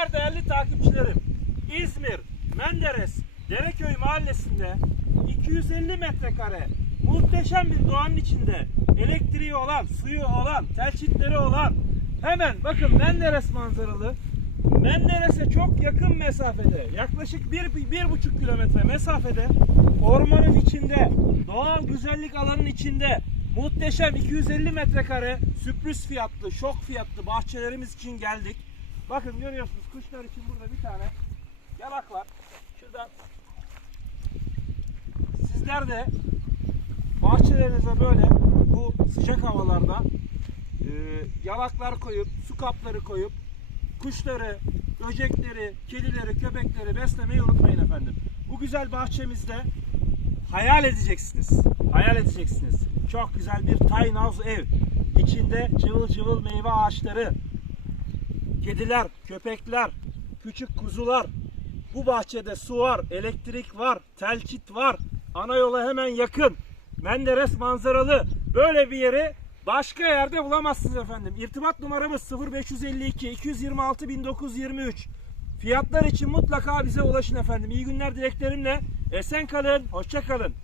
günler değerli takipçilerim. İzmir, Menderes, Dereköy mahallesinde 250 metrekare muhteşem bir doğanın içinde elektriği olan, suyu olan, telçitleri olan hemen bakın Menderes manzaralı Menderes'e çok yakın mesafede yaklaşık bir, bir buçuk kilometre mesafede ormanın içinde doğal güzellik alanının içinde muhteşem 250 metrekare sürpriz fiyatlı şok fiyatlı bahçelerimiz için geldik. Bakın görüyorsunuz kuşlar için burada bir tane yanak var. Şuradan sizler de bahçelerinize böyle bu sıcak havalarda e, yalaklar koyup su kapları koyup kuşları, böcekleri, kedileri, köpekleri beslemeyi unutmayın efendim. Bu güzel bahçemizde hayal edeceksiniz. Hayal edeceksiniz. Çok güzel bir tiny house ev. İçinde cıvıl cıvıl meyve ağaçları, kediler, köpekler, küçük kuzular. Bu bahçede su var, elektrik var, telçit var. Ana yola hemen yakın. Menderes manzaralı. Böyle bir yeri başka yerde bulamazsınız efendim. İrtibat numaramız 0552 226 1923. Fiyatlar için mutlaka bize ulaşın efendim. İyi günler dileklerimle. Esen kalın, hoşça kalın.